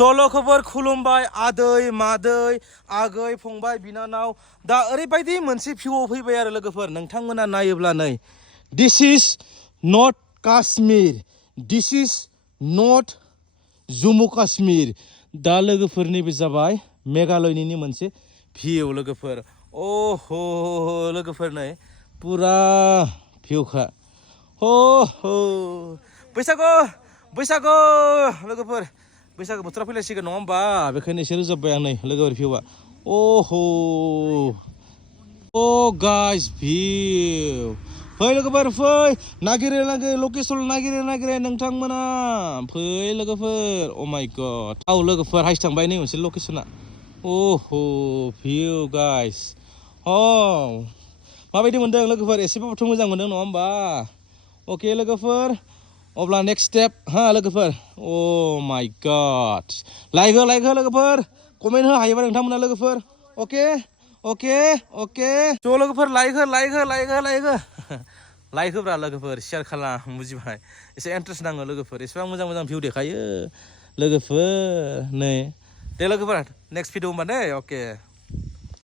सल'खौबो खुलुमबाय आदै मादै आगै फंबाय बिनानाव दा ओरैबायदि मोनसे भिउआव फैबाय आरो लोगोफोर नोंथांमोना नायोब्ला नै दिस is not Kashmir this is not Jammu Kashmir दा लोगोफोर नैबे जाबाय मेघालयनि मोनसे भिउ लोगोफोर अह लोगोफोर नै पुरा भिउखा बैसागु बैसागु लोगोफोर बैसागु बोथोरा फैलायसिगोन नङा होमबा बेखायनो एसे रोजाबबाय आं नै लोगोफोर भिउआ अ गाइस भिउ फै लोगोफोर फै नागिरै लकेसन नागिरै नोंथांमोना फै लोगोफोर अ माय गड लोगोफोर हाइस थांबाय नै मोनसे लकेसना भिउ गाइस माबायदि मोनदों लोगोफोर एसेबाबोथ' मोजां मोनदों नङा होमबा अके लोगोफोर अब्ला नेक्स्ट स्टेप लोगोफोर अ माय गड लाइक हो लोगोफोर कमेन्ट हो हायोबा नोंथांमोना लोगोफोर अके ज' लोगोफोर लाइक हो लाइक होब्रा लोगोफोर शेयार खालाम बुजिबाय एसे इन्ट्रेस्ट नाङो लोगोफोर एसेबां मोजां भिउ देखायो लोगोफोर नै दे लोगोफोर नेक्स्ट भिडिअ होमबा दे अके